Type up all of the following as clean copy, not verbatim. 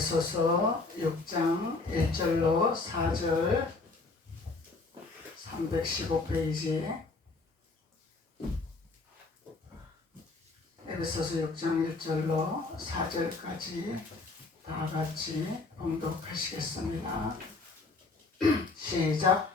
에베소서 6장 1절로 4절 315페이지에 에베소서 6장 1절로 4절까지 다 같이 봉독하시겠습니다. 시작.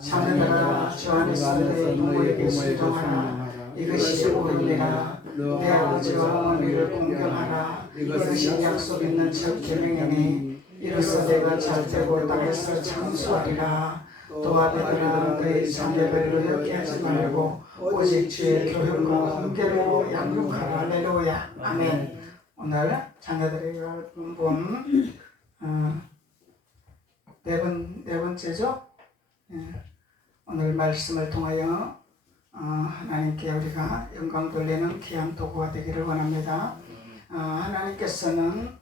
자녀들아 주 안에서 내 부모에게 순종하라. 이것이 옳으니라. 내 아버지와 어머니를 공경하라. 이것이 약속 있는 첫 계명이니 이로써 내가 잘되고 땅에서 장수하리라. 또 아들들아 너희 자녀별로 엮이하지 말고 오직 주의 교훈과 훈계로 양육하라. 할렐루야. 아멘. 오늘 자녀들에게 본 네 번째죠. 오늘 말씀을 통하여 하나님께 우리가 영광 돌리는 귀한 도구가 되기를 원합니다. 하나님께서는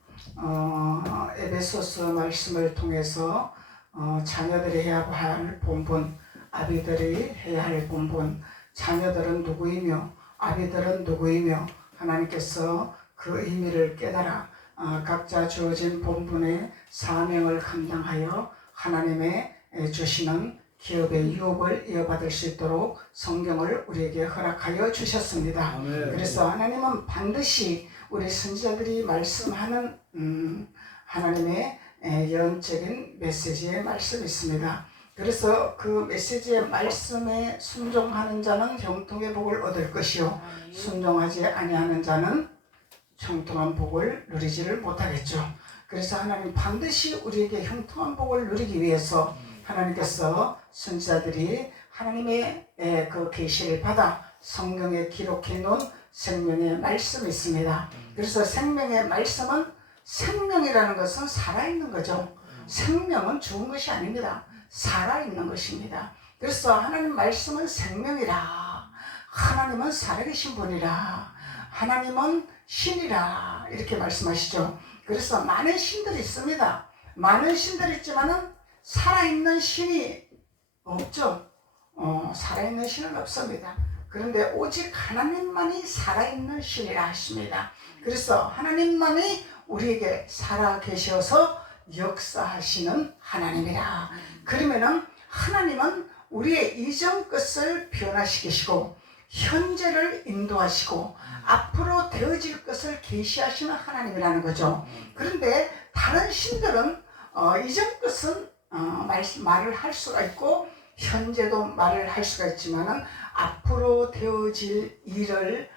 에베소서 말씀을 통해서 자녀들이 해야 할 본분, 아비들이 해야 할 본분, 자녀들은 누구이며 아비들은 누구이며 하나님께서 그 의미를 깨달아 각자 주어진 본분의 사명을 감당하여 하나님의 주시는 기업의 유업을 이어받을 수 있도록 성경을 우리에게 허락하여 주셨습니다. 아멘. 그래서 하나님은 반드시 우리 선지자들이 말씀하는 하나님의 예언적인 메시지의 말씀이 있습니다. 그래서 그 메시지의 말씀에 순종하는 자는 형통의 복을 얻을 것이요 순종하지 아니하는 자는 형통한 복을 누리지를 못하겠죠. 그래서 하나님 반드시 우리에게 형통한 복을 누리기 위해서 하나님께서 선지자들이 하나님의 그 계시를 받아 성경에 기록해 놓은 생명의 말씀이 있습니다. 그래서 생명의 말씀은 생명이라는 것은 살아있는 거죠. 생명은 죽은 것이 아닙니다. 살아있는 것입니다. 그래서 하나님 말씀은 생명이라. 하나님은 살아계신 분이라. 하나님은 신이라. 이렇게 말씀하시죠. 그래서 많은 신들이 있습니다. 많은 신들이 있지만은 살아있는 신이 없죠. 살아있는 신은 없습니다. 그런데 오직 하나님만이 살아있는 신이라 하십니다. 그래서 하나님만이 우리에게 살아계셔서 역사하시는 하나님이라. 그러면은 하나님은 우리의 이전 것을 변화시키시고 현재를 인도하시고 앞으로 되어질 것을 계시하시는 하나님이라는 거죠. 그런데 다른 신들은 이전 것은 말을 할 수가 있고 현재도 말을 할 수가 있지만은 앞으로 되어질 일을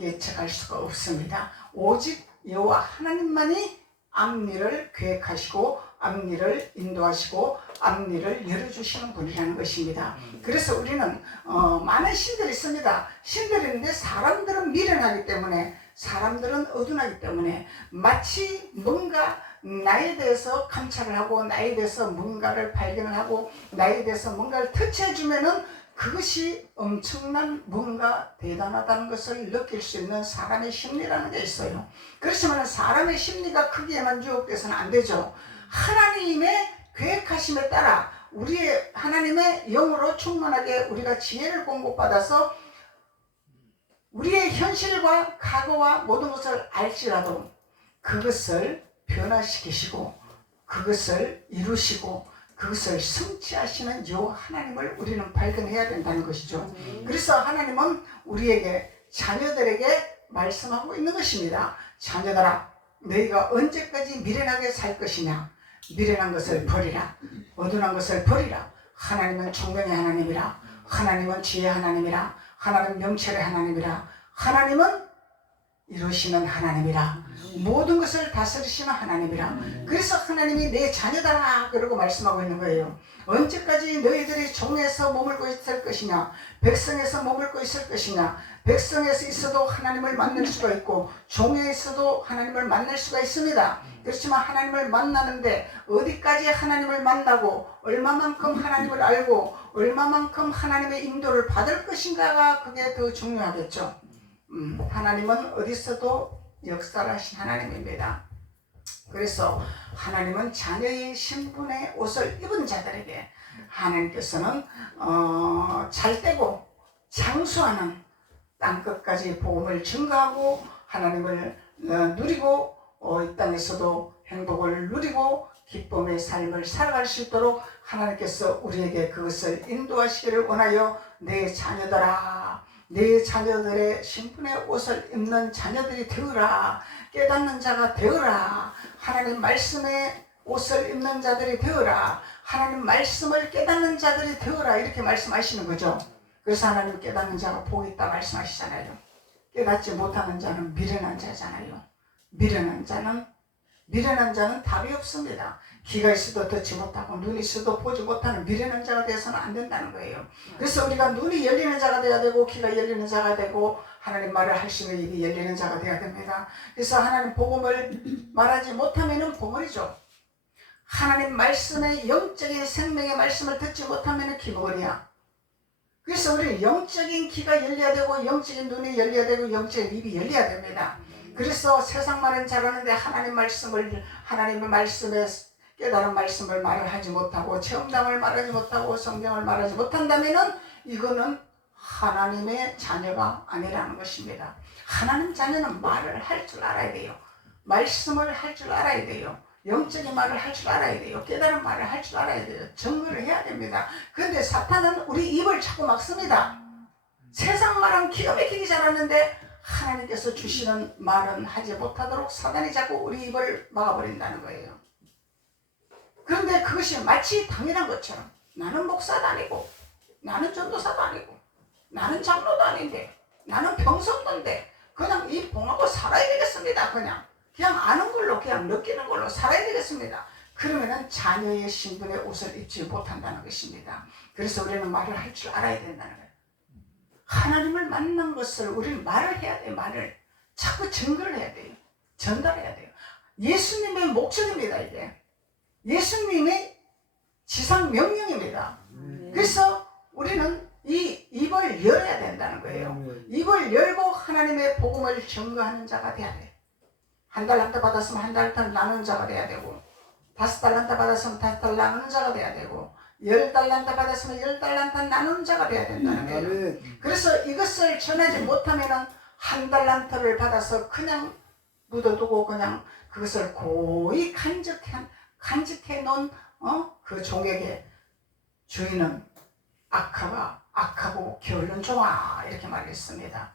예측할 수가 없습니다. 오직 여호와 하나님만이 앞일을 계획하시고 앞일을 인도하시고 앞일을 열어주시는 분이라는 것입니다. 그래서 우리는 많은 신들이 있습니다. 신들이 있는데 사람들은 미련하기 때문에 사람들은 어둔하기 때문에 마치 뭔가 나에 대해서 감찰을 하고 나에 대해서 뭔가를 발견을 하고 나에 대해서 뭔가를 터치해주면은 그것이 엄청난 뭔가 대단하다는 것을 느낄 수 있는 사람의 심리라는 게 있어요. 그렇지만 사람의 심리가 크기에만 유혹돼서는 안 되죠. 하나님의 계획하심에 따라 우리의 하나님의 영으로 충만하게 우리가 지혜를 공급받아서 우리의 현실과 과거와 모든 것을 알지라도 그것을 변화시키시고 그것을 이루시고 그것을 성취하시는 요 하나님을 우리는 발견해야 된다는 것이죠. 그래서 하나님은 우리에게 자녀들에게 말씀하고 있는 것입니다. 자녀들아 너희가 언제까지 미련하게 살 것이냐. 미련한 것을 버리라. 어둔한 것을 버리라. 하나님은 총명의 하나님이라. 하나님은 지혜의 하나님이라. 하나님은 명철의 하나님이라. 하나님은 이루시는 하나님이라. 모든 것을 다스리시는 하나님이라. 그래서 하나님이 내 자녀다 그러고 말씀하고 있는 거예요. 언제까지 너희들이 종에서 머물고 있을 것이냐. 백성에서 머물고 있을 것이냐. 백성에서 있어도 하나님을 만날 수가 있고 종에 있어도 하나님을 만날 수가 있습니다. 그렇지만 하나님을 만나는데 어디까지 하나님을 만나고 얼마만큼 하나님을 알고 얼마만큼 하나님의 인도를 받을 것인가가 그게 더 중요하겠죠. 하나님은 어디서도 역사를 하신 하나님입니다. 그래서 하나님은 자녀의 신분의 옷을 입은 자들에게 하나님께서는 잘되고 장수하는 땅끝까지 복음을 증거하고 하나님을 누리고 이 땅에서도 행복을 누리고 기쁨의 삶을 살아갈 수 있도록 하나님께서 우리에게 그것을 인도하시기를 원하여 내 자녀들아, 내 자녀들의 신분의 옷을 입는 자녀들이 되어라. 깨닫는 자가 되어라. 하나님 말씀의 옷을 입는 자들이 되어라. 하나님 말씀을 깨닫는 자들이 되어라. 이렇게 말씀하시는 거죠. 그래서 하나님 깨닫는 자가 복이 있다 말씀하시잖아요. 깨닫지 못하는 자는 미련한 자잖아요. 미련한 자는 답이 없습니다. 귀가 있어도 듣지 못하고 눈이 있어도 보지 못하는 미련한 자가 되어서는 안 된다는 거예요. 그래서 우리가 눈이 열리는 자가 되어야 되고 귀가 열리는 자가 되고 하나님 말을 할 수 있는 입이 열리는 자가 되어야 됩니다. 그래서 하나님 복음을 말하지 못하면 봉헌이죠. 하나님 말씀의 영적인 생명의 말씀을 듣지 못하면 기복이야. 그래서 우리는 영적인 귀가 열려야 되고 영적인 눈이 열려야 되고 영적인 입이 열려야 됩니다. 그래서 세상 말은 잘하는데 하나님의 말씀에 깨달은 말씀을 말을 하지 못하고 체험담을 말하지 못하고 성경을 말하지 못한다면 이거는 하나님의 자녀가 아니라는 것입니다. 하나님 자녀는 말을 할 줄 알아야 돼요. 말씀을 할 줄 알아야 돼요. 영적인 말을 할 줄 알아야 돼요. 깨달은 말을 할 줄 알아야 돼요. 증거를 해야 됩니다. 그런데 사탄은 우리 입을 자꾸 막습니다. 세상 말은 기가 막히게 잘하는데 하나님께서 주시는 말은 하지 못하도록 사단이 자꾸 우리 입을 막아버린다는 거예요. 그런데 그것이 마치 당연한 것처럼 나는 목사도 아니고 나는 전도사도 아니고 나는 장로도 아닌데 나는 평성도인데 그냥 이 봉하고 살아야 되겠습니다. 그냥 아는 걸로 그냥 느끼는 걸로 살아야 되겠습니다. 그러면은 자녀의 신분의 옷을 입지 못한다는 것입니다. 그래서 우리는 말을 할 줄 알아야 된다는 거예요. 하나님을 만난 것을 우리는 말을 해야 돼요. 말을 자꾸 증거를 해야 돼요. 전달해야 돼요. 예수님의 목적입니다. 이게 예수님의 지상 명령입니다. 그래서 우리는 이 입을 열어야 된다는 거예요. 입을 열고 하나님의 복음을 증거하는 자가 돼야 돼요. 1달란트 받았으면 1달란트 나누는 자가 돼야 되고 5달란트 받았으면 5달란트 나누는 자가 돼야 되고 10달란트 받았으면 10달란트 나누는 자가 돼야 된다는 거예요. 그래서 이것을 전하지 못하면 1달란트를 받아서 그냥 묻어두고 그냥 그것을 고이 간직해 놓은 그 종에게 주인은 악하고 게으른 종아 이렇게 말했습니다.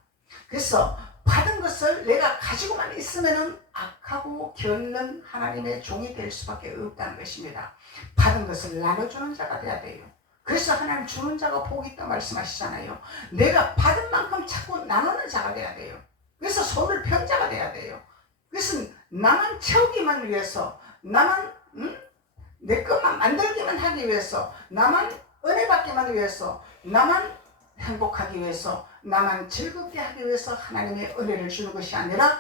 그래서 받은 것을 내가 가지고만 있으면 악하고 게으른 하나님의 종이 될 수밖에 없다는 것입니다. 받은 것을 나눠주는 자가 돼야 돼요. 그래서 하나님 주는 자가 복이 있다 말씀하시잖아요. 내가 받은 만큼 자꾸 나누는 자가 돼야 돼요. 그래서 손을 편 자가 돼야 돼요. 그래서 나만 채우기만 위해서 나만 내 것만 만들기만 하기 위해서 나만 은혜 받기만 위해서 나만 행복하기 위해서 나만 즐겁게 하기 위해서 하나님의 은혜를 주는 것이 아니라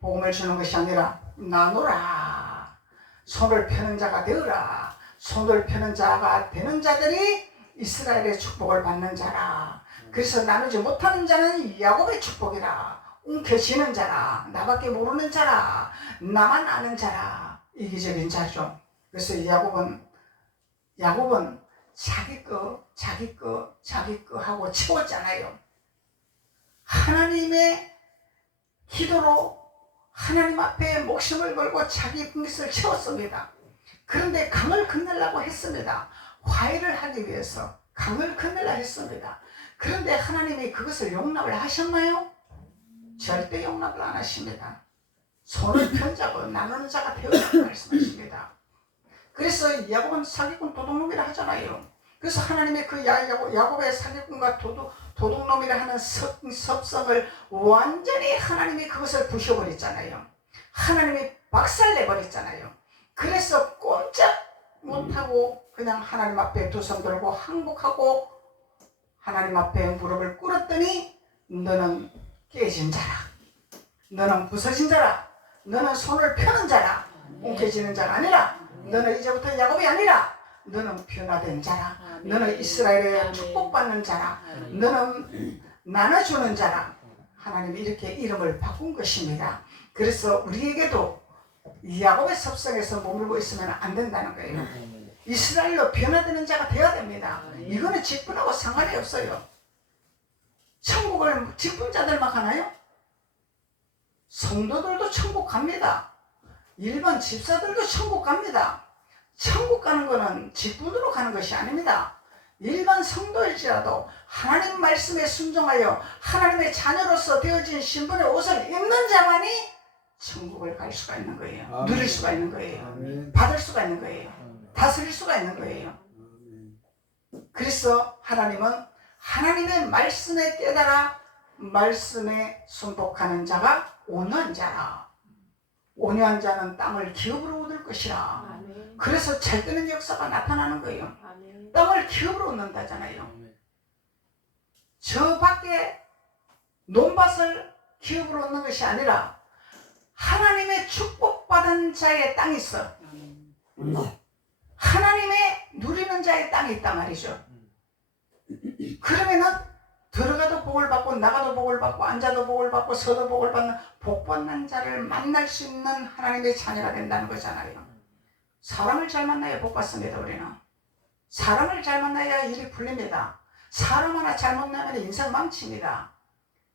복음을 주는 것이 아니라 나누라. 손을 펴는 자가 되어라. 손을 펴는 자가 되는 자들이 이스라엘의 축복을 받는 자라. 그래서 나누지 못하는 자는 야곱의 축복이라. 움켜쥐는 자라. 나밖에 모르는 자라. 나만 아는 자라. 이기적인 자죠. 그래서 야곱은 자기 거 하고 채웠잖아요. 하나님의 기도로 하나님 앞에 목숨을 걸고 자기 것을 채웠습니다. 그런데 강을 건너려고 했습니다. 화해를 하기 위해서 강을 건너려 했습니다. 그런데 하나님이 그것을 용납을 하셨나요? 절대 용납을 안 하십니다. 손을 편 자고 나누는 자가 되어라고 말씀하십니다. 그래서 야곱은 사기꾼 도둑놈이라 하잖아요. 그래서 하나님의 그 야곱의 사기꾼과 도둑놈이라 하는 섭성을 완전히 하나님이 그것을 부셔버렸잖아요. 하나님이 박살내버렸잖아요. 그래서 꼼짝 못하고 그냥 하나님 앞에 두 손 들고 항복하고 하나님 앞에 무릎을 꿇었더니 너는 깨진 자라. 너는 부서진 자라. 너는 손을 펴는 자라. 움켜쥐는 자가 아니라 너는 이제부터 야곱이 아니라 너는 변화된 자라. 너는 이스라엘의 축복받는 자라. 너는 나눠주는 자라. 하나님이 이렇게 이름을 바꾼 것입니다. 그래서 우리에게도 야곱의 섭성에서 머물고 있으면 안 된다는 거예요. 이스라엘로 변화되는 자가 되어야 됩니다. 이거는 직분하고 상관이 없어요. 천국을 직분자들만 가나요? 성도들도 천국 갑니다. 일반 집사들도 천국 갑니다. 천국 가는 것은 직분으로 가는 것이 아닙니다. 일반 성도일지라도 하나님 말씀에 순종하여 하나님의 자녀로서 되어진 신분의 옷을 입는 자만이 천국을 갈 수가 있는 거예요. 아멘. 누릴 수가 있는 거예요. 아멘. 받을 수가 있는 거예요. 아멘. 다스릴 수가 있는 거예요. 아멘. 그래서 하나님은 하나님의 말씀에 깨달아 말씀에 순복하는 자가 온유한 자라. 온유한 자는 땅을 기업으로 얻을 것이라. 아멘. 그래서 잘 되는 역사가 나타나는 거예요. 아멘. 땅을 기업으로 얻는다잖아요. 아멘. 저 밖에 논밭을 기업으로 얻는 것이 아니라 하나님의 축복받은 자의 땅이 있어. 하나님의 누리는 자의 땅이 있단 말이죠. 그러면은 들어가도 복을 받고 나가도 복을 받고 앉아도 복을 받고 서도 복을 받는 복받는 자를 만날 수 있는 하나님의 자녀가 된다는 거잖아요. 사람을 잘 만나야 복 받습니다. 우리는 사람을 잘 만나야 일이 풀립니다. 사람 하나 잘못 만나면 인생 망칩니다.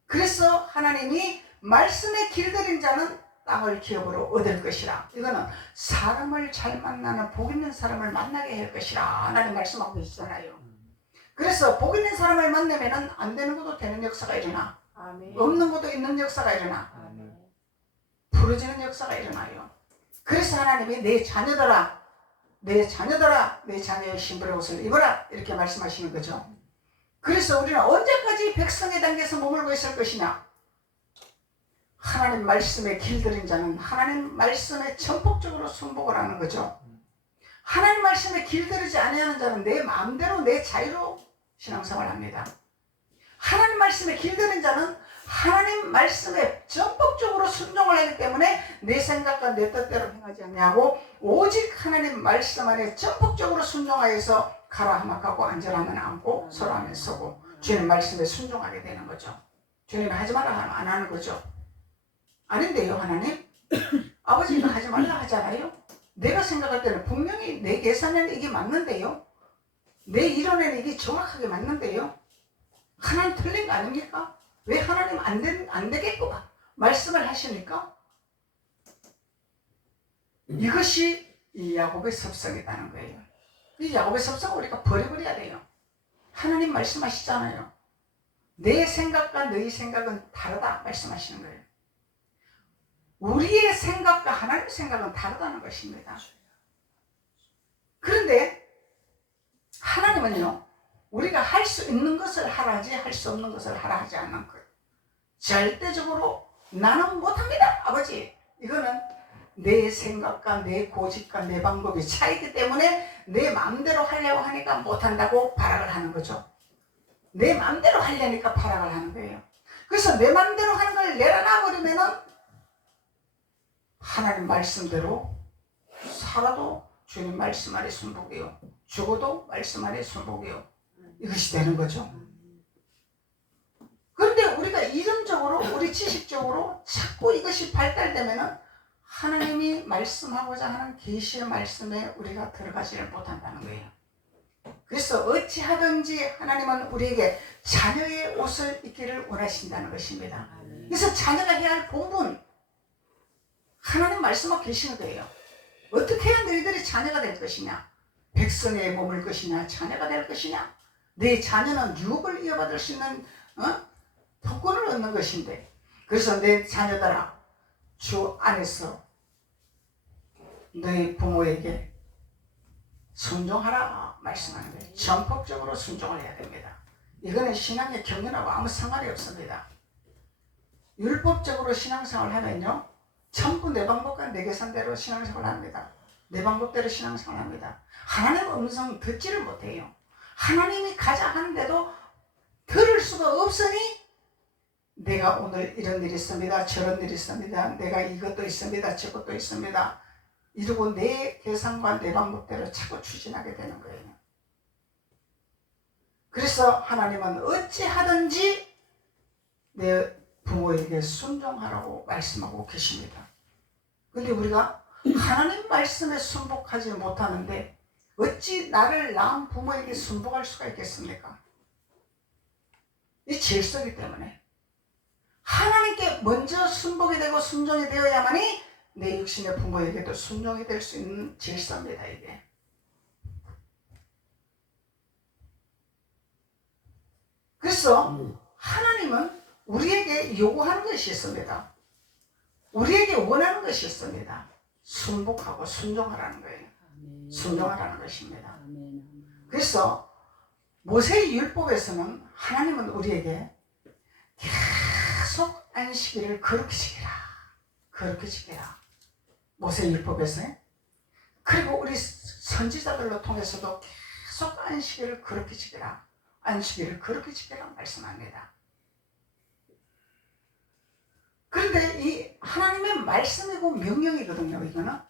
그래서 하나님이 말씀에 길들인 자는 땅을 기업으로 얻을 것이라. 이거는 사람을 잘 만나는 복 있는 사람을 만나게 할 것이라 하나님 말씀하고 계시잖아요. 그래서 복 있는 사람을 만나면 안 되는 것도 되는 역사가 일어나. 아멘. 없는 것도 있는 역사가 일어나. 아멘. 부러지는 역사가 일어나요. 그래서 하나님이 내 자녀들아, 내 자녀의 신분의 옷을 입어라 이렇게 말씀하시는 거죠. 그래서 우리는 언제까지 백성의 단계에서 머물고 있을 것이냐? 하나님 말씀에 길들인 자는 하나님 말씀에 전폭적으로 순복을 하는 거죠. 하나님 말씀에 길들이지 아니하는 자는 내 마음대로 내 자유로 신앙생활을 합니다. 하나님 말씀에 길들인 자는 하나님 말씀에 전폭적으로 순종을 하기 때문에 내 생각과 내 뜻대로 행하지 않냐고 오직 하나님 말씀 안에 전폭적으로 순종하여서 가라 하막하고 앉으라면 앉고 서라면 서고 주님 말씀에 순종하게 되는 거죠. 주님이 하지 말라 하면 안 하는 거죠. 아닌데요, 하나님? 아버지가 하지 말라 하잖아요. 내가 생각할 때는 분명히 내 계산에는 이게 맞는데요. 내 이론에는 이게 정확하게 맞는데요. 하나님 틀린 거 아닙니까? 왜 하나님 안 되겠고 말씀을 하시니까? 이것이 이 야곱의 섭성이라는 거예요. 이 야곱의 섭성을 우리가 버려버려야 돼요. 하나님 말씀하시잖아요. 내 생각과 너희 생각은 다르다 말씀하시는 거예요. 우리의 생각과 하나님의 생각은 다르다는 것입니다. 그런데 하나님은요, 우리가 할 수 있는 것을 하라지 할 수 없는 것을 하라 하지 않는 거예요. 절대적으로 나는 못합니다 아버지. 이거는 내 생각과 내 고집과 내 방법이 차이기 때문에 내 마음대로 하려고 하니까 못한다고 발악을 하는 거죠. 내 마음대로 하려니까 발악을 하는 거예요. 그래서 내 마음대로 하는 걸 내려놔버리면은 하나님 말씀대로 살아도 주님 말씀 안에 순복이요, 죽어도 말씀 안에 순복이요, 이것이 되는 거죠. 그런데 우리가 이론적으로 우리 지식적으로 자꾸 이것이 발달되면은 하나님이 말씀하고자 하는 계시의 말씀에 우리가 들어가지를 못한다는 거예요. 그래서 어찌하든지 하나님은 우리에게 자녀의 옷을 입기를 원하신다는 것입니다. 그래서 자녀가 해야 할 본분, 하나님 말씀하고 계시는 거예요. 어떻게 해야 너희들이 자녀가 될 것이냐? 백성에 머물 것이냐? 자녀가 될 것이냐? 내 자녀는 유업을 이어받을 수 있는 특권을 얻는 것인데, 그래서 내 자녀들아, 주 안에서 너희 부모에게 순종하라 말씀하는 거예요. 전폭적으로 순종을 해야 됩니다. 이거는 신앙의 경륜하고 아무 상관이 없습니다. 율법적으로 신앙생활을 하면요, 전부 내 방법과 내 계산대로 신앙생활을 합니다. 내 방법대로 신앙생활을 합니다. 하나님의 음성 듣지를 못해요. 하나님이 가자 하는데도 들을 수가 없으니 내가 오늘 이런 일이 있습니다. 저런 일이 있습니다. 내가 이것도 있습니다. 저것도 있습니다. 이러고 내 계산과 내 방법대로 자꾸 추진하게 되는 거예요. 그래서 하나님은 어찌하든지 내 부모에게 순종하라고 말씀하고 계십니다. 그런데 우리가 하나님 말씀에 순복하지 못하는데 어찌 나를 낳은 부모에게 순복할 수가 있겠습니까? 이 질서이기 때문에 하나님께 먼저 순복이 되고 순종하고 순종이 되어야만이 내 육신의 부모에게도 순종이 될 수 있는 질서입니다. 이게. 그래서 하나님은 우리에게 요구하는 것이 있습니다. 우리에게 원하는 것이 있습니다. 순복하고 순종하라는 거예요. 순종하라는 것입니다. 그래서 모세의 율법에서는 하나님은 우리에게 계속 안식일을 거룩히 지키라. 거룩히 지키라. 모세의 율법에서. 그리고 우리 선지자들로 통해서도 계속 안식일을 거룩히 지키라. 안식일을 거룩히 지키라 말씀합니다. 그런데 이 하나님의 말씀이고 명령이거든요. 이거는.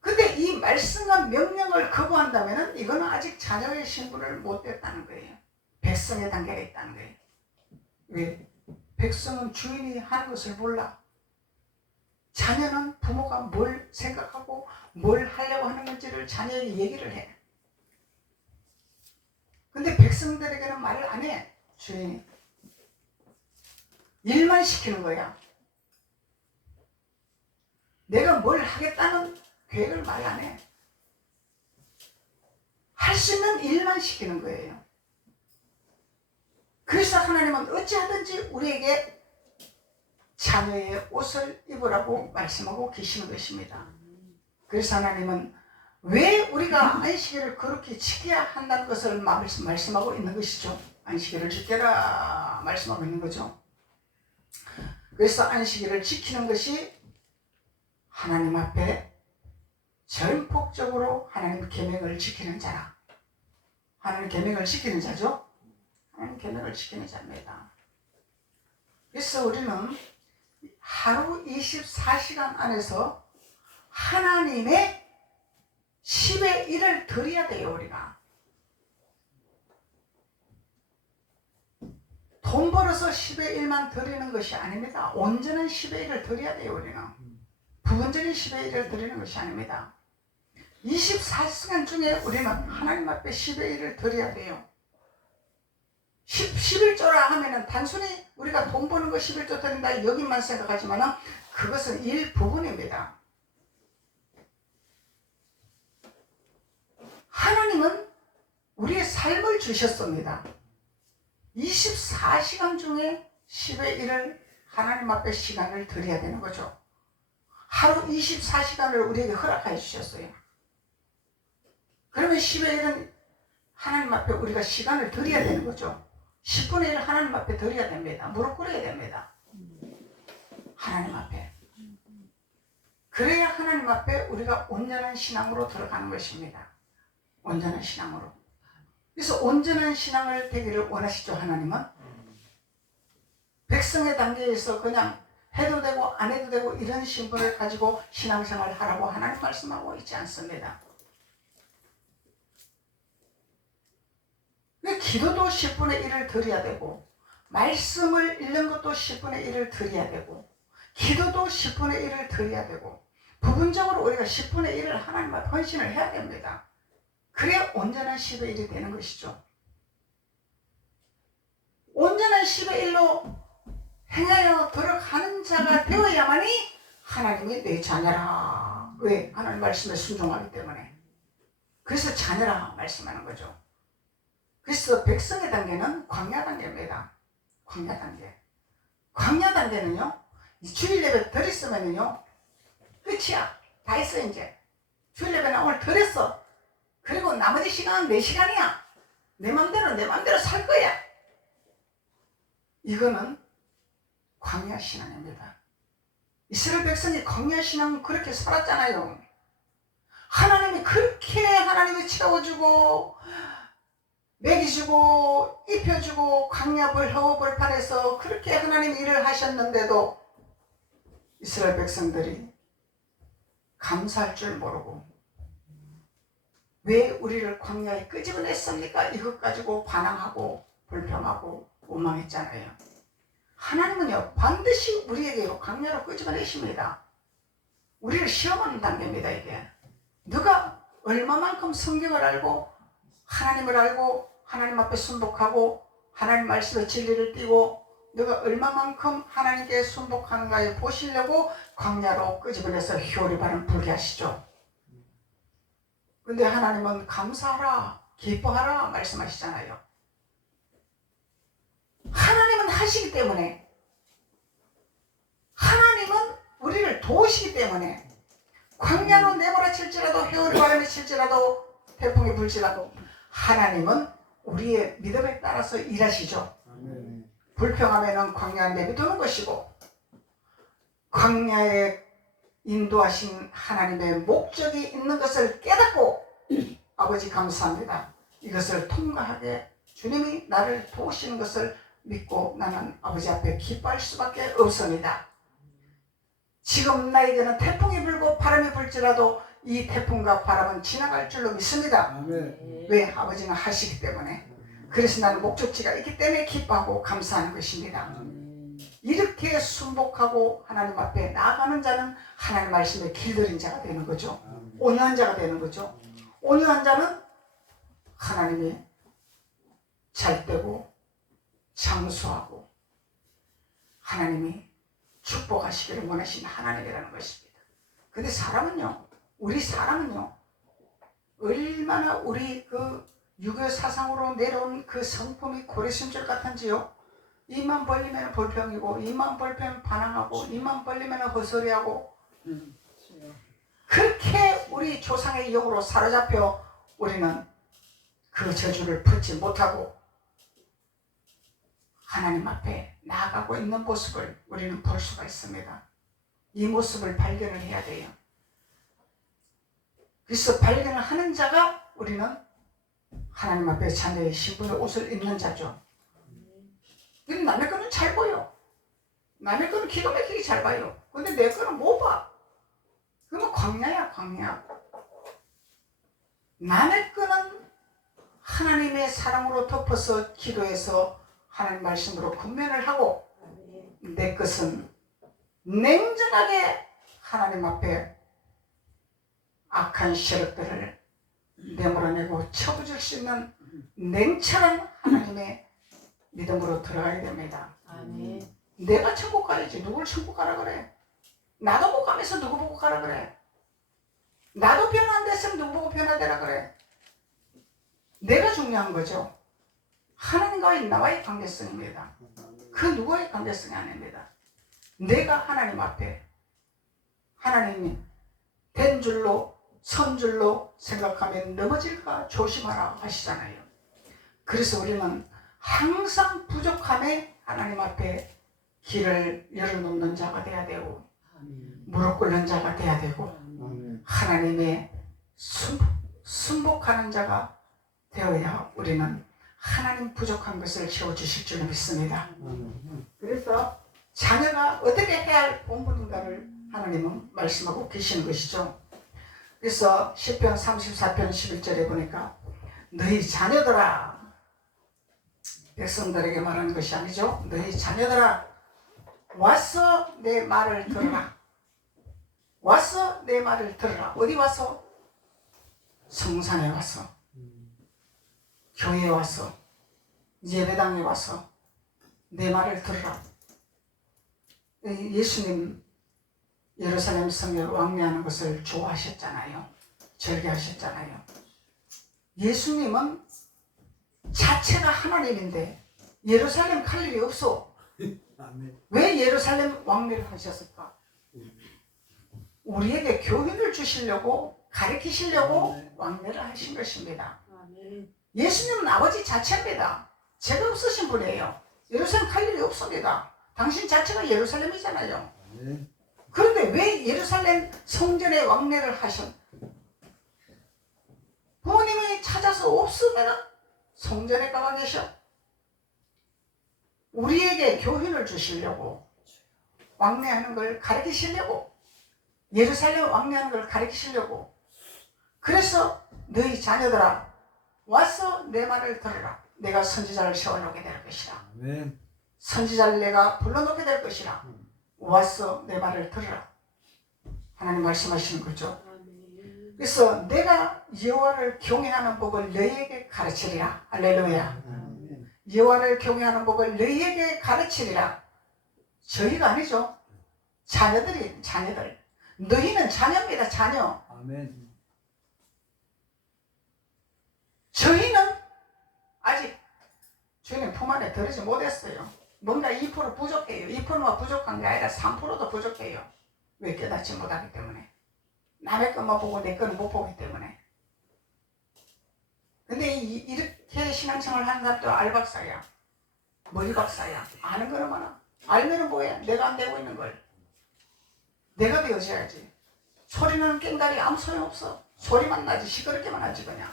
근데 이 말씀과 명령을 거부한다면 이거는 아직 자녀의 신분을 못 냈다는 거예요. 백성의 단계가 있다는 거예요. 왜? 백성은 주인이 하는 것을 몰라. 자녀는 부모가 뭘 생각하고 뭘 하려고 하는 건지를 자녀에게 얘기를 해. 근데 백성들에게는 말을 안 해. 주인이. 일만 시키는 거야. 내가 뭘 하겠다는 계획을 말 안 해. 할 수 있는 일만 시키는 거예요. 그래서 하나님은 어찌하든지 우리에게 자녀의 옷을 입으라고 말씀하고 계시는 것입니다. 그래서 하나님은 왜 우리가 안식일을 그렇게 지켜야 한다는 것을 말씀하고 있는 것이죠. 안식일을 지켜라 말씀하고 있는 거죠. 그래서 안식일을 지키는 것이 하나님 앞에 전폭적으로 하나님 계명을 지키는 자라. 하나님 계명을 지키는 자죠. 하나님 계명을 지키는 자입니다. 그래서 우리는 하루 24시간 안에서 하나님의 10의 1을 드려야 돼요. 우리가 돈 벌어서 10의 1만 드리는 것이 아닙니다. 온전한 10의 1을 드려야 돼요. 우리는 부분적인 10의 1을 드리는 것이 아닙니다. 24시간 중에 우리는 하나님 앞에 10의 1을 드려야 돼요. 11조라 하면은 단순히 우리가 돈 버는 거 11조 드린다 여기만 생각하지만은 그것은 일부분입니다. 하나님은 우리의 삶을 주셨습니다. 24시간 중에 10의 1을 하나님 앞에 시간을 드려야 되는 거죠. 하루 24시간을 우리에게 허락해 주셨어요. 그러면 10의 1은 하나님 앞에 우리가 시간을 드려야 되는 거죠. 10분의 1을 하나님 앞에 드려야 됩니다. 무릎 꿇어야 됩니다. 하나님 앞에. 그래야 하나님 앞에 우리가 온전한 신앙으로 들어가는 것입니다. 온전한 신앙으로. 그래서 온전한 신앙을 되기를 원하시죠. 하나님은. 백성의 단계에서 그냥 해도 되고 안 해도 되고 이런 신분을 가지고 신앙생활을 하라고 하나님 말씀하고 있지 않습니다. 기도도 10분의 1을 드려야 되고 말씀을 읽는 것도 10분의 1을 드려야 되고 기도도 10분의 1을 드려야 되고 부분적으로 우리가 10분의 1을 하나님 앞에 헌신을 해야 됩니다. 그래야 온전한 10의 1이 되는 것이죠. 온전한 10의 1로 행하여 들어가는 자가 되어야만이 하나님이 내 자녀라. 왜? 하나님 말씀에 순종하기 때문에. 그래서 자녀라 말씀하는 거죠. 그래서 백성의 단계는 광야 단계입니다. 광야 단계. 광야 단계는요, 주일 예배 드렸으면요, 끝이야. 다 했어, 이제. 주일 예배 나 오늘 드렸어. 그리고 나머지 시간은 내 시간이야. 내 맘대로 살 거야. 이거는 광야 신앙입니다. 이스라엘 백성이 광야 신앙은 그렇게 살았잖아요. 하나님이 그렇게 하나님이 채워주고 먹이주고 입혀주고 광야불 허우벌판에서 그렇게 하나님 일을 하셨는데도 이스라엘 백성들이 감사할 줄 모르고 왜 우리를 광야에 끄집어냈습니까? 이것 가지고 반항하고 불평하고 원망했잖아요. 하나님은요 반드시 우리에게 광야로 끄집어내십니다. 우리를 시험하는 단계입니다. 이게 누가 얼마만큼 성경을 알고 하나님을 알고 하나님 앞에 순복하고 하나님 말씀의 진리를 띠고 너가 얼마만큼 하나님께 순복하는가에 보시려고 광야로 끄집어내서 희오리 바람 불게 하시죠. 근데 하나님은 감사하라, 기뻐하라 말씀하시잖아요. 하나님은 하시기 때문에, 하나님은 우리를 도우시기 때문에, 광야로 내몰아칠지라도 희오리 바람이 칠지라도 태풍이 불지라도 하나님은 우리의 믿음에 따라서 일하시죠. 불평하면 광야에 내비두는 것이고, 광야에 인도하신 하나님의 목적이 있는 것을 깨닫고 아버지 감사합니다. 이것을 통과하게 주님이 나를 도우시는 것을 믿고 나는 아버지 앞에 기뻐할 수밖에 없습니다. 지금 나에게는 태풍이 불고 바람이 불지라도 이 태풍과 바람은 지나갈 줄로 믿습니다. 아멘. 왜? 아버지는 하시기 때문에. 그래서 나는 목적지가 있기 때문에 기뻐하고 감사하는 것입니다. 이렇게 순복하고 하나님 앞에 나아가는 자는 하나님 말씀에 길들인 자가 되는 거죠. 온유한 자가 되는 거죠. 온유한 자는 하나님이 잘되고 장수하고 하나님이 축복하시기를 원하시는 하나님이라는 것입니다. 근데 사람은요, 우리 사람은요, 얼마나 우리 그 유교 사상으로 내려온 그 성품이 고래순절 같은지요. 입만 벌리면 불평이고, 입만 벌리면 반항하고, 입만 벌리면 헛소리하고, 그렇게 우리 조상의 영으로 사로잡혀 우리는 그 저주를 풀지 못하고 하나님 앞에 나아가고 있는 모습을 우리는 볼 수가 있습니다. 이 모습을 발견을 해야 돼요. 그래서 발견을 하는 자가 우리는 하나님 앞에 자녀의 신분의 옷을 입는 자죠. 남의 거는 잘 보여. 남의 거는 기가 막히게 잘 봐요. 근데 내 거는 못 봐. 그러면 광야야, 광야. 남의 거는 하나님의 사랑으로 덮어서 기도해서 하나님 말씀으로 군면을 하고, 내 것은 냉정하게 하나님 앞에 악한 세력들을 내몰아내고 쳐부질 수 있는 냉철한 하나님의 믿음으로 들어가야 됩니다. 아멘. 내가 천국 가야지. 누굴 천국 가라 그래? 나도 못 가면서 누구 보고 가라 그래? 나도 변화 안 됐으면 누구 보고 변화되라 그래? 내가 중요한 거죠. 하나님과의 나와의 관계성입니다. 그 누구와의 관계성이 아닙니다. 내가 하나님 앞에 하나님이 된 줄로 선 줄로 생각하면 넘어질까 조심하라 하시잖아요. 그래서 우리는 항상 부족함에 하나님 앞에 길을 열어놓는 자가 돼야 되고, 무릎 꿇는 자가 돼야 되고, 하나님의 순복하는 자가 되어야 우리는 하나님 부족한 것을 채워주실 줄 믿습니다. 그래서 자녀가 어떻게 해야 할 본분인가를 하나님은 말씀하고 계시는 것이죠. 그래서 시편 34편 11절에 보니까 너희 자녀들아, 백성들에게 말하는 것이 아니죠. 너희 자녀들아, 와서 내 말을 들으라. 와서 내 말을 들으라. 어디 와서? 성산에 와서, 교회에 와서, 예배당에 와서 내 말을 들으라. 예수님 예루살렘 성에 왕래하는 것을 좋아하셨잖아요. 절개하셨잖아요. 예수님은 자체가 하나님인데 예루살렘 갈 일이 없어. 왜 예루살렘 왕래를 하셨을까? 우리에게 교훈을 주시려고, 가르치시려고 왕래를 하신 것입니다. 예수님은 아버지 자체입니다. 죄가 없으신 분이에요. 예루살렘 갈 일이 없습니다. 당신 자체가 예루살렘이잖아요. 그런데 왜 예루살렘 성전에 왕래를 하신? 부모님이 찾아서 없으면 성전에 가봐 계셔. 우리에게 교훈을 주시려고, 왕래하는 걸 가르치시려고, 예루살렘 왕래하는 걸 가르치시려고. 그래서 너희 자녀들아, 와서 내 말을 들으라. 내가 선지자를 세워놓게 될 것이라. 선지자를 내가 불러놓게 될 것이라. 와서 내 말을 들으라. 하나님 말씀하시는 거죠. 그래서 내가 여호와를 경외하는 법을 너희에게 가르치리라. 할렐루야. 여호와를 경외하는 법을 너희에게 가르치리라. 저희가 아니죠. 자녀들. 너희는 자녀입니다. 자녀. 아멘. 저희는 아직 주님 품 안에 들어지 못했어요. 뭔가 2% 부족해요. 2%가 부족한 게 아니라 3%도 부족해요. 왜? 깨닫지 못하기 때문에. 남의 것만 보고 내 거는 못 보기 때문에. 근데 이렇게 신앙생활 하는 사람도 알박사야. 머리박사야. 아는 거는 많아. 알면은 뭐야? 내가 안 되고 있는 걸. 내가 되어져야지. 소리는 깽가리 아무 소용없어. 소리만 나지 시끄럽게만 하지 그냥.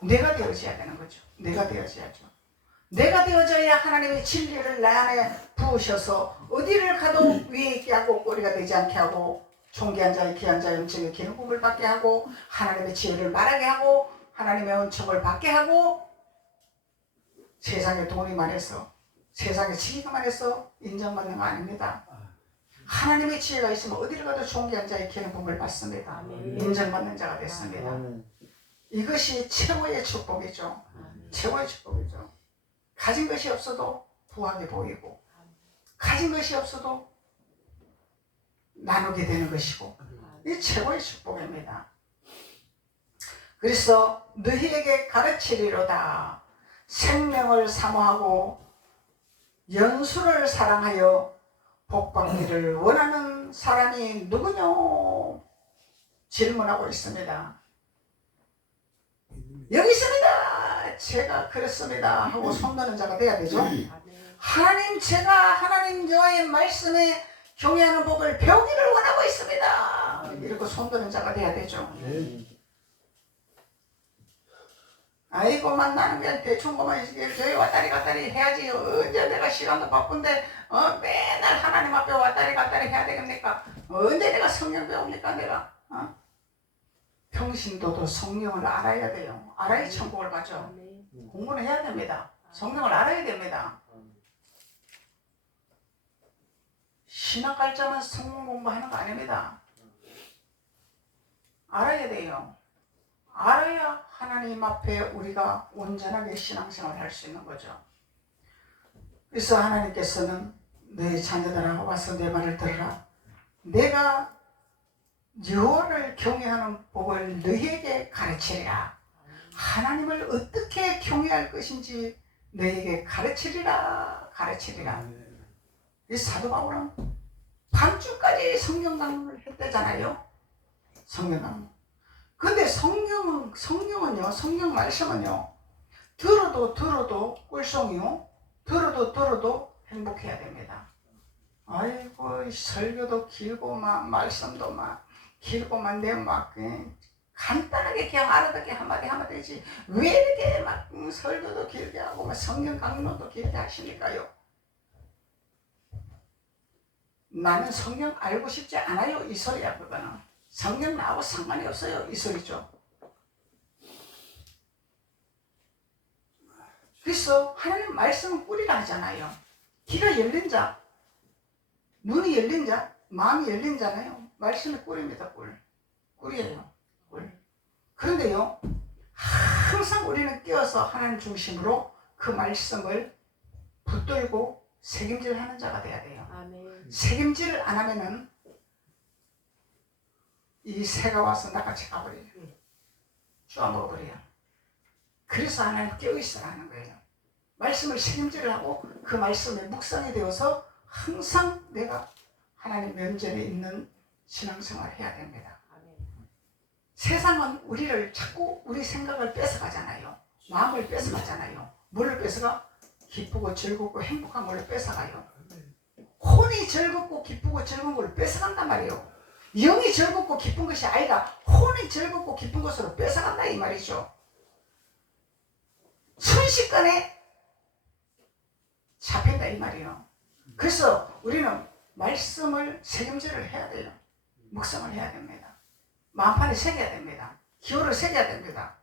내가 되어져야 되는 거죠. 내가 되어져야죠. 내가 되어져야 하나님의 진리를 내 안에 부으셔서 어디를 가도 위에 있게 하고 꼬리가 되지 않게 하고 존귀한 자의 귀한 자의 은총의 기능품을 받게 하고 하나님의 지혜를 말하게 하고 하나님의 은총을 받게 하고 세상에 돈이 많아서 세상에 지위가 많아서 인정받는 거 아닙니다. 하나님의 지혜가 있으면 어디를 가도 존귀한 자의 기능품을 받습니다. 인정받는 자가 됐습니다. 이것이 최고의 축복이죠. 최고의 축복이죠. 가진 것이 없어도 부하게 보이고 가진 것이 없어도 나누게 되는 것이고 이 최고의 축복입니다. 그래서 너희에게 가르치리로다. 생명을 사모하고 연수를 사랑하여 복받기를 원하는 사람이 누구뇨? 질문하고 있습니다. 여기 있습니다. 제가 그랬습니다 하고 손드는 자가 돼야 되죠. 하나님, 제가 하나님 여호와의 말씀에 경외하는 법을 배우기를 원하고 있습니다. 이렇게 손드는 자가 돼야 되죠. 아이고만 나는 그냥 대충 교회 왔다리 갔다리 해야지. 언제 내가 시간도 바쁜데 맨날 하나님 앞에 왔다리 갔다리 해야 되겠습니까? 언제 내가 성경 배웁니까 내가? 평신도도 성령을 알아야 돼요. 알아야 천국을 가죠. 공부는 해야 됩니다. 성경을 알아야 됩니다. 신학 갈자만 성경 공부하는 거 아닙니다. 알아야 돼요. 알아야 하나님 앞에 우리가 온전하게 신앙생활을 할 수 있는 거죠. 그래서 하나님께서는 너희 자녀들아 와서 내 말을 들으라. 내가 여호와를 경외하는 법을 너희에게 가르치리라. 하나님을 어떻게 경외할 것인지 너희에게 가르치리라. 이 사도 바울은 밤중까지 성경 강론을 했대잖아요. 성경 강론. 근데 성경은요, 성경 말씀은요, 들어도 꿀송이요, 들어도 행복해야 됩니다. 아이고, 설교도 길고, 말씀도 길고만 내 간단하게 그냥 알아듣게 한마디 하면 되지. 왜 이렇게 설교도 길게 하고, 성경 강론도 길게 하십니까요? 나는 성경 알고 싶지 않아요. 이 소리야, 그거는. 성경 나하고 상관이 없어요. 이 소리죠. 그래서 하나님 말씀은 꿀이라 하잖아요. 귀가 열린 자, 눈이 열린 자, 마음이 열린 자네요. 말씀이 꿀입니다. 꿀이에요. 꿀. 그런데요, 항상 우리는 깨어서 하나님 중심으로 그 말씀을 붙들고 책임질하는 자가 돼야 돼요. 아멘. 책임질을 안 하면은 이 새가 와서 나같이 가버려요. 쪼아먹어버려요. 그래서 하나님 깨어있으라 하는 거예요. 말씀을 책임질을 하고 그 말씀에 묵상이 되어서 항상 내가 하나님 면전에 있는 신앙생활을 해야 됩니다. 세상은 우리를 자꾸 우리 생각을 뺏어가잖아요. 마음을 뺏어가잖아요. 뭐를 뺏어가? 기쁘고 즐겁고 행복한 걸 뺏어가요. 혼이 즐겁고 기쁘고 즐거운 걸 뺏어간단 말이에요. 영이 즐겁고 기쁜 것이 아니라 혼이 즐겁고 기쁜 것으로 뺏어간다 이 말이죠. 순식간에 잡힌다 이 말이에요. 그래서 우리는 말씀을 책임질을 해야 돼요. 묵상을 해야 됩니다. 마음판에 새겨야 됩니다. 기호를 새겨야 됩니다.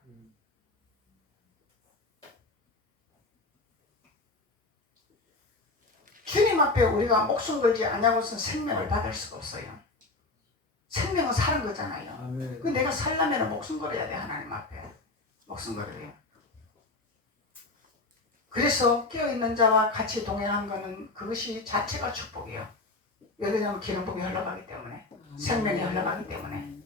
주님 앞에 우리가 목숨 걸지 않냐고서는 생명을 받을 수가 없어요. 생명은 사는 거잖아요. 그 내가 살려면 목숨 걸어야 돼. 하나님 앞에 목숨 걸어야 돼요. 그래서 깨어있는 자와 같이 동행한 것은 그것이 자체가 축복이에요. 왜냐하면 기름 부음이 흘러가기 때문에, 생명이 흘러가기 때문에.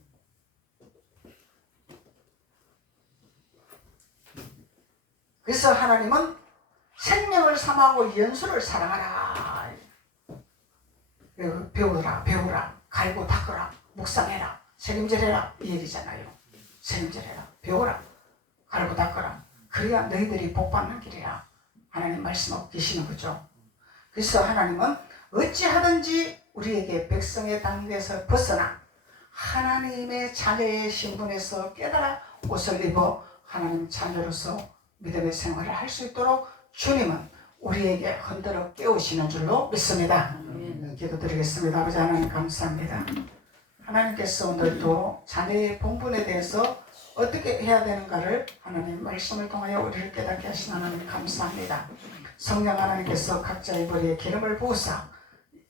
그래서 하나님은 생명을 삼하고 연수를 사랑하라. 배우라, 갈고 닦으라, 묵상해라, 책임져라 이 얘기잖아요. 책임져라, 배우라, 갈고 닦으라. 그래야 너희들이 복받는 길이라. 하나님 말씀하고 계시는 거죠. 그래서 하나님은 어찌하든지 우리에게 백성의 단계에서 벗어나 하나님의 자녀의 신분에서 깨달아 옷을 입어 하나님 자녀로서 믿음의 생활을 할 수 있도록 주님은 우리에게 흔들어 깨우시는 줄로 믿습니다. 기도드리겠습니다. 아버지 하나님 감사합니다. 하나님께서 오늘도 자녀의 본분에 대해서 어떻게 해야 되는가를 하나님 말씀을 통하여 우리를 깨닫게 하신 하나님 감사합니다. 성령 하나님께서 각자의 머리에 기름을 부으사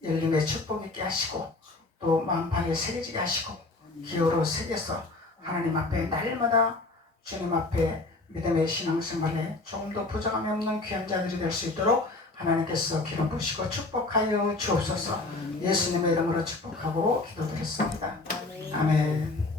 열림의 축복 있게 하시고 또 마음판에 새겨지게 하시고 기호로 새겨서 하나님 앞에 날마다 주님 앞에 믿음의 신앙생활에 조금 더 부족함이 없는 귀한 자들이 될 수 있도록 하나님께서 기름 부으시고 축복하여 주옵소서. 예수님의 이름으로 축복하고 기도드렸습니다. 아멘.